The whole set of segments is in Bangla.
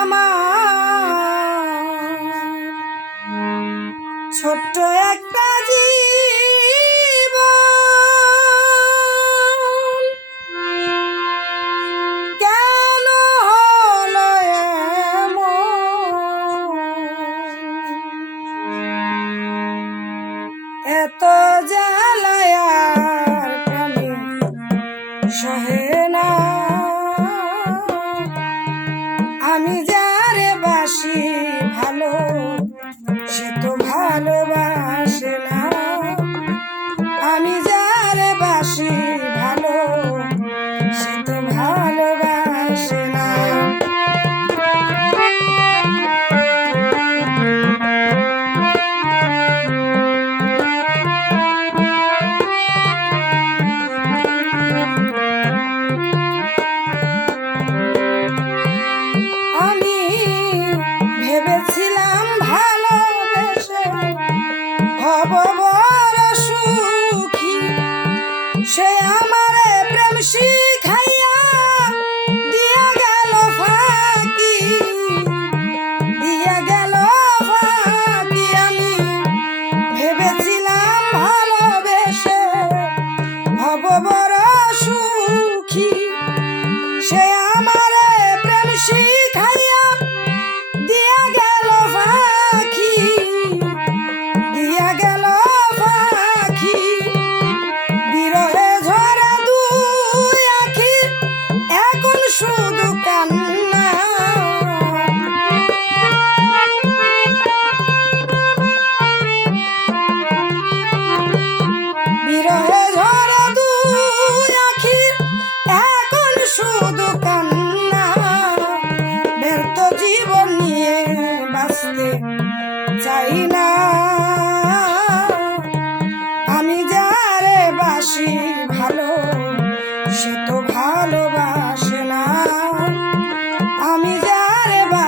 আমার ছোট্ট একটা জীব কেন হলো এত জ্বালায়ার প্রাণী সহে আমি যা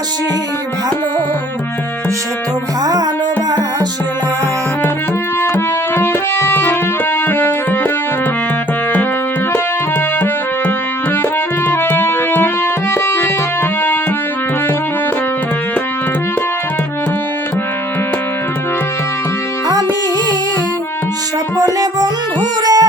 বাসি ভালো সে তো ভালোবাসে আমি সপনে বন্ধুরা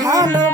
I.